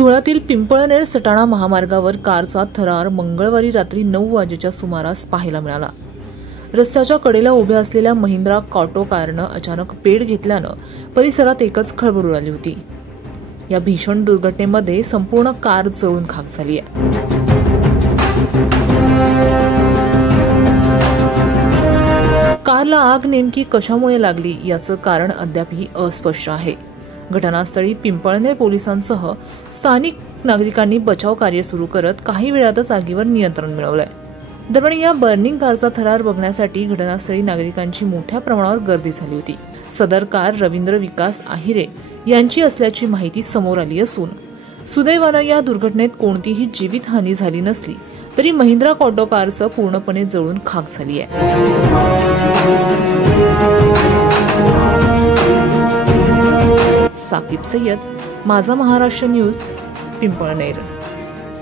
धुळ्यातील पिंपळनेर सटाणा महामार्गावर कारचा थरार मंगळवारी रात्री 9 वाजेच्या सुमारास पाहायला मिळाला। रस्त्याच्या कडेला उभ्या असलेल्या महिंद्रा कॉटो कारनं अचानक पेट घेतल्यानं परिसरात एकच खळबळ उडाली होती। या भीषण दुर्घटनेमध्ये संपूर्ण कार जळून खाक झाली आहे। कारला आग नेमकी कशामुळे लागली याचं कारण अद्यापही अस्पष्ट आहे। घटनास्थळी पिंपळनेर पोलिसांसह स्थानिक नागरिकांनी बचाव कार्य सुरू करत काही वेळातच आगीवर नियंत्रण मिळवलंय। दरम्यान या बर्निंग कारचा थरार बघण्यासाठी घटनास्थळी नागरिकांची मोठ्या प्रमाणावर गर्दी झाली होती। सदर कार रवींद्र विकास आहिरे यांची असल्याची माहिती समोर आली असून सुदैवानं या दुर्घटनेत कोणतीही जीवितहानी झाली नसली तरी महिंद्रा कॉटो कारचं पूर्णपणे जळून खाक झाली आहे। साकिब सय्यद, माझा महाराष्ट्र न्यूज, पिंपळनेर।